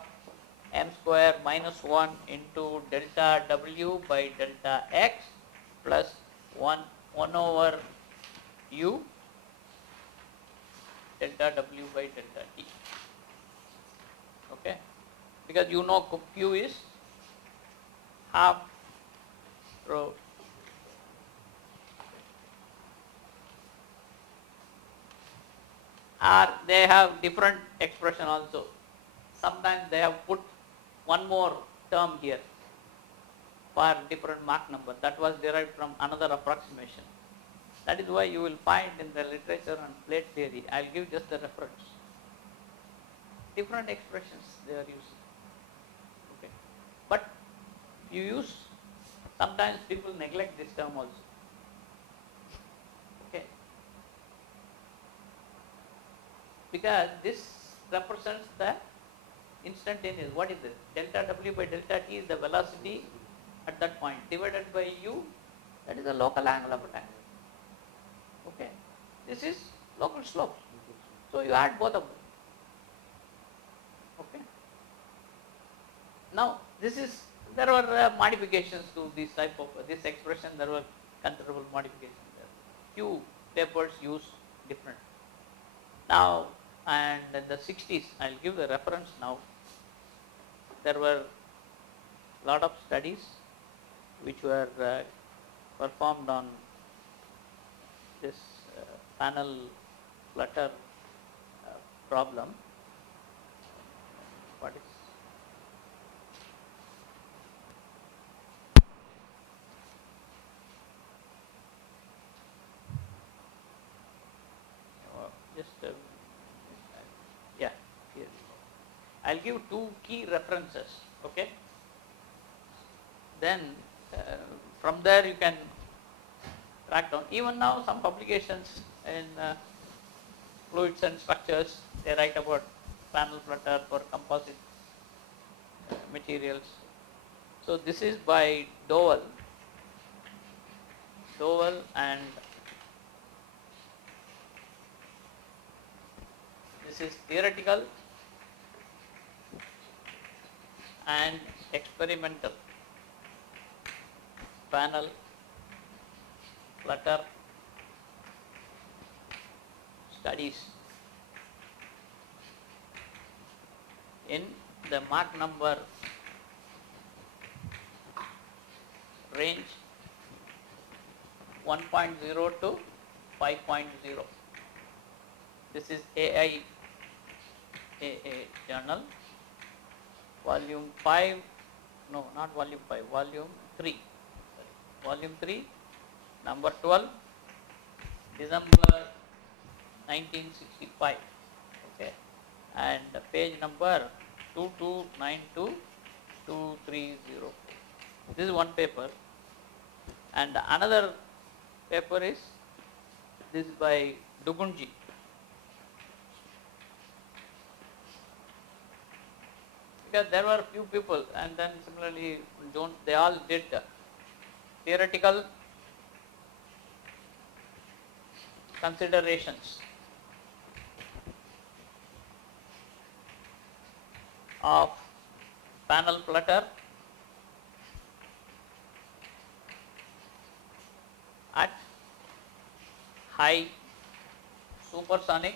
m square minus 1 into delta W by delta X plus 1 over U delta W by delta T, okay, because you know Q is half rho or they have different expression also. Sometimes they have put one more term here for different Mach number, that was derived from another approximation. That is why you will find in the literature on plate theory, I will give just the reference, different expressions they are using, okay. But you use, sometimes people neglect this term also, okay, because this represents the instantaneous. What is this? Delta W by delta T is the velocity at that point divided by U, that is the local angle of attack, okay. This is local slope, so you add both of them, okay. Now this is, there were modifications to this type of this expression, there were considerable modifications there. Few papers use different. Now, and in the 60s, I will give the reference now, there were a lot of studies which were performed on this panel Flutter problem. What is just yeah, here. I will give two key references, okay. Then from there you can track down. Even now some publications in fluids and structures, they write about panel flutter for composite materials. So this is by Dowell and this is theoretical and experimental panel Flutter studies in the Mach number range 1.0 to 5.0. This is AA journal, volume 5, no, not volume 5, volume 3, volume 3, number 12, December 1965, okay, and page number 2292230. This is one paper, and another paper is this by Dugunji. Because there were few people, and then similarly they all did theoretical considerations of panel flutter at high supersonic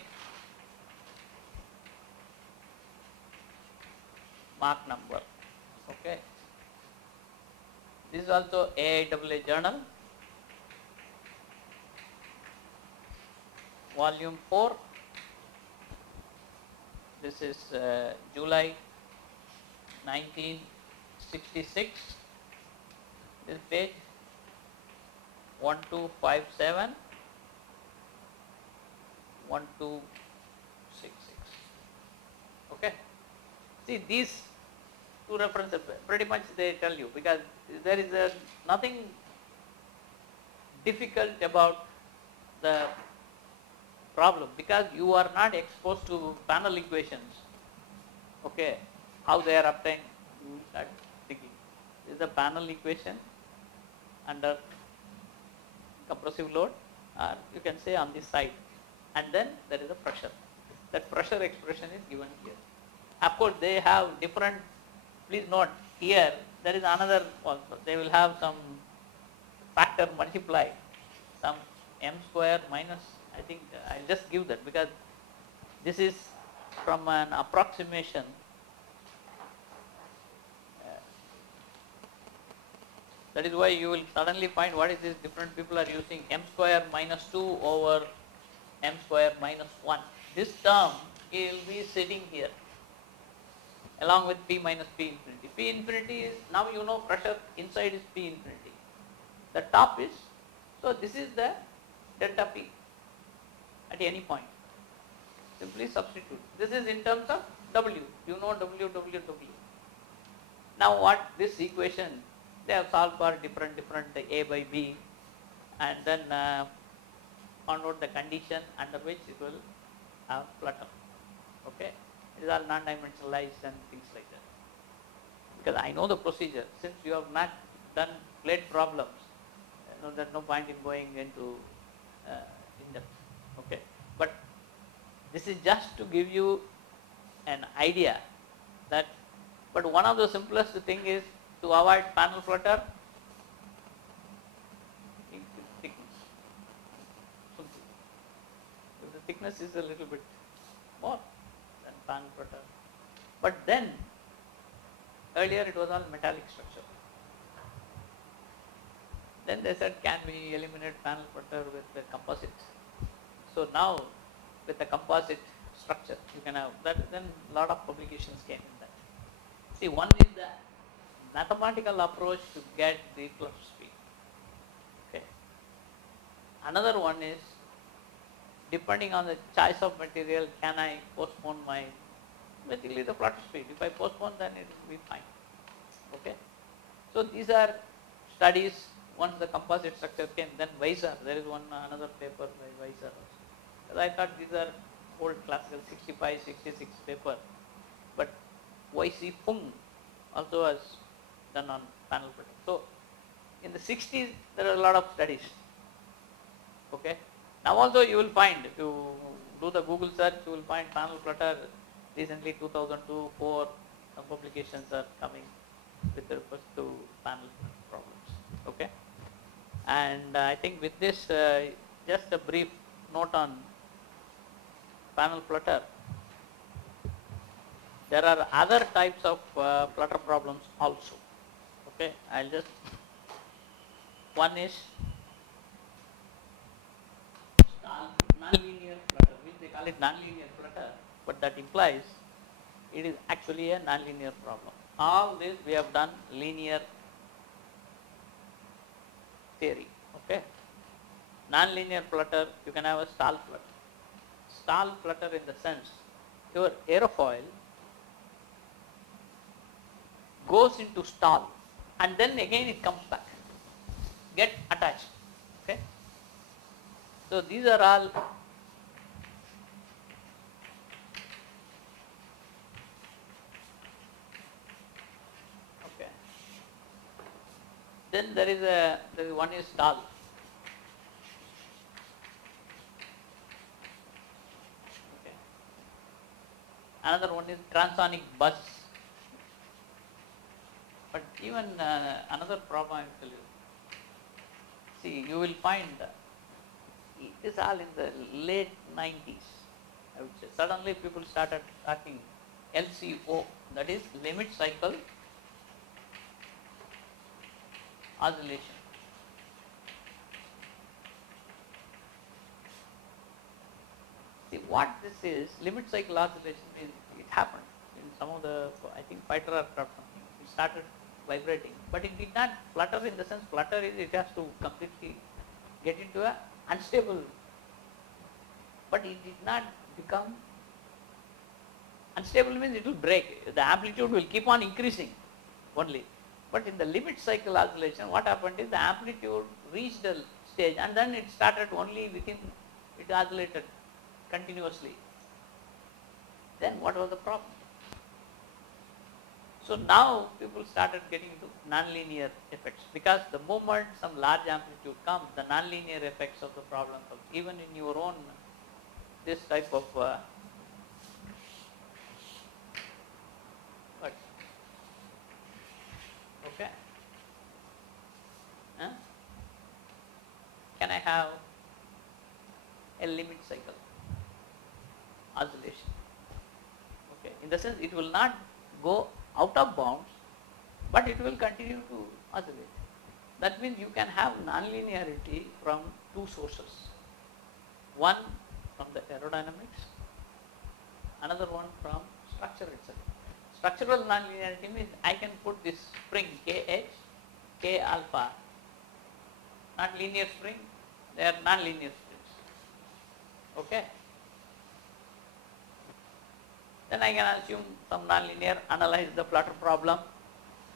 Mach number. Okay. This is also AIAA journal, volume 4. This is July 1966. This page 1257, 1266. Okay. See, these two references pretty much they tell you, because there is nothing difficult about the problem, because you are not exposed to panel equations. Okay, how they are obtained, you start thinking. This is the panel equation under compressive load, or you can say on this side, and then there is a pressure. That pressure expression is given here. Of course, they have different. Please note here there is another also. They will have some factor multiply, some m square minus. I think I'll just give that, because this is from an approximation. That is why you will suddenly find what is this, different people are using m square minus 2 over m square minus 1. This term will be sitting here along with P minus P infinity. P infinity is, now you know pressure inside is P infinity. The top is, so this is the delta P at any point. Simply substitute. This is in terms of W. You know W, W, W. Now what this equation, they have solved for different A by B, and then found out the condition under which it will have flutter. Okay. It is all non-dimensionalized and things like that. Because I know the procedure. Since you have not done plate problems, there's no point in going into in depth. Okay, but this is just to give you an idea that. But one of the simplest thing is to avoid panel flutter. Thickness. If the thickness is a little bit more than panel flutter, but then earlier it was all metallic structure. Then they said, can we eliminate panel flutter with the composite? So now with the composite structure you can have that. Then a lot of publications came in that. See, one is the mathematical approach to get the flutter speed. Okay. Another one is, depending on the choice of material, can I postpone my, basically the flutter speed. If I postpone, then it will be fine. Okay. So these are studies. Once the composite structure came, then Weiser, there is another paper by Weiser also. Because I thought these are old classical 65, 66 paper, but Y.C. Fung also has done on panel flutter. So in the 60s there are a lot of studies. Okay. Now also you will find, if you do the Google search, you will find panel flutter. Recently 2002, 4 some publications are coming with respect to panel problems. Okay. And I think with this, just a brief note on panel flutter. There are other types of flutter problems also. Okay, I'll just, one is non-linear flutter, which they call it non-linear flutter, but that implies it is actually a non-linear problem. All this we have done linear theory. Okay, non-linear flutter, you can have a stall flutter. Stall flutter in the sense your aerofoil goes into stall and then again it comes back, get attached. Okay, so these are all okay. Then there is one is stall. Okay. Another one is transonic buzz. But even another problem I will tell you. See, you will find it is all in the late 90s, I would say. Suddenly people started talking LCO, that is limit cycle oscillation. See, what this is, limit cycle oscillation is, it happened in some of the, I think, fighter aircraft something. It started vibrating, but it did not flutter in the sense flutter is it has to completely get into a unstable, but it did not become unstable means it will break. The amplitude will keep on increasing only. But in the limit cycle oscillation, what happened is the amplitude reached a stage and then it started only within, it oscillated continuously. Then what was the problem? So now people started getting into nonlinear effects because the moment some large amplitude comes, the nonlinear effects of the problem comes. Even in your own, this type of what? Okay. Huh? Can I have a limit cycle oscillation? Okay. In the sense it will not go out of bounds, but it will continue to oscillate. That means you can have nonlinearity from two sources. One from the aerodynamics, another one from structure itself. Structural nonlinearity means I can put this spring KH, K alpha, not linear spring, they are nonlinear springs. Okay. Then I can assume some nonlinear, analyze the flutter problem,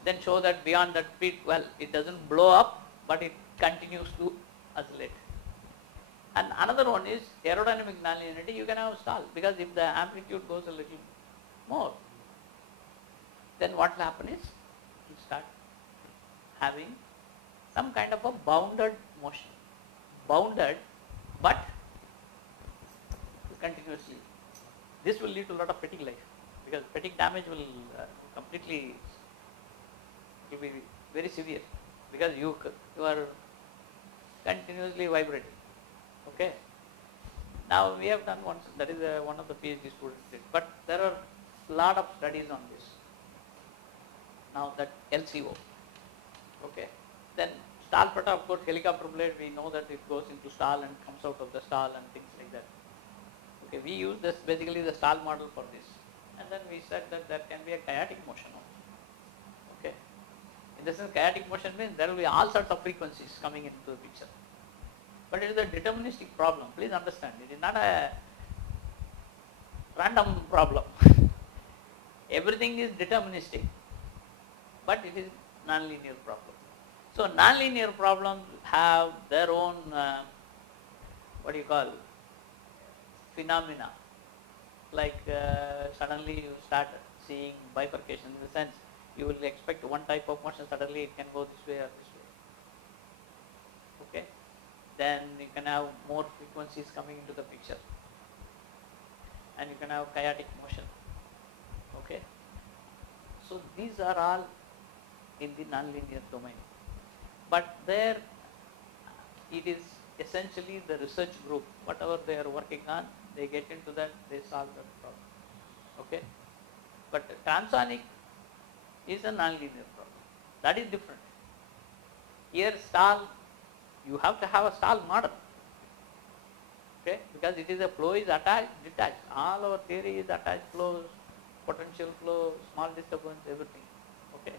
then show that beyond that speed, well, it doesn't blow up, but it continues to oscillate. And another one is aerodynamic nonlinearity, you can have stall, because if the amplitude goes a little more, then what will happen is you start having some kind of a bounded motion. Bounded, but continuously. This will lead to a lot of fatigue life, because fatigue damage will completely, will be very severe, because you are continuously vibrating. Okay. Now we have done one, that is one of the PhD students did, but there are a lot of studies on this. Now that LCO. Okay. Then stall flutter, of course, helicopter blade, we know that it goes into stall and comes out of the stall and things like that. Okay, we use this basically the stall model for this, and then we said that there can be a chaotic motion also. Okay, in the sense chaotic motion means there will be all sorts of frequencies coming into the picture, but it is a deterministic problem. Please understand, it is not a random problem. Everything is deterministic, but it is nonlinear problem. So nonlinear problems have their own what do you call phenomena, like suddenly you start seeing bifurcation, in the sense you will expect one type of motion, suddenly it can go this way or this way. Okay, then you can have more frequencies coming into the picture, and you can have chaotic motion. Okay, so these are all in the nonlinear domain, but there it is essentially the research group, whatever they are working on, they get into that, they solve that problem. Okay, but transonic is a nonlinear problem. That is different. Here stall, you have to have a stall model. Okay, because it is a flow is attached, detached. All our theory is attached flows, potential flow, small disturbance, everything. Okay.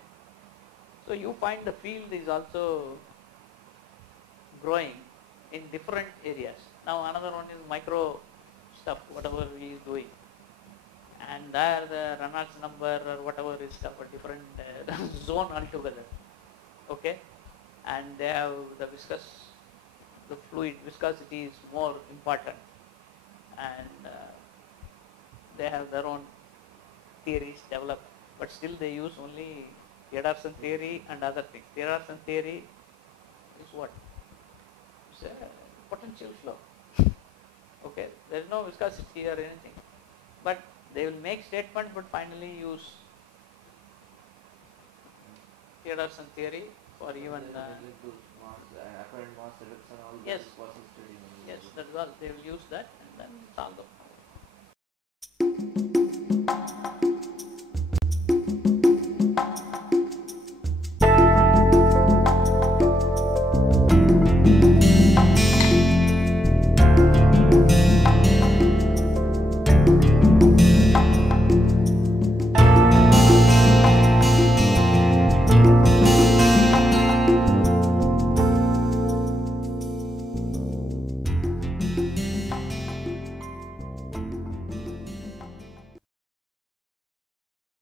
So you find the field is also growing in different areas. Now another one is micro stuff, whatever he is doing. And there the Reynolds number or whatever is stuff, a different zone altogether. Okay. And they have the the fluid viscosity is more important, and they have their own theories developed, but still they use only Ederson theory and other things. Ederson theory is what? It's a potential flow. Okay, there is no viscosity or anything, but they will make statement, but finally use Ederson theory for even apparent mass reduction, all yes, that process study. yes, that is all. They will use that and then solve the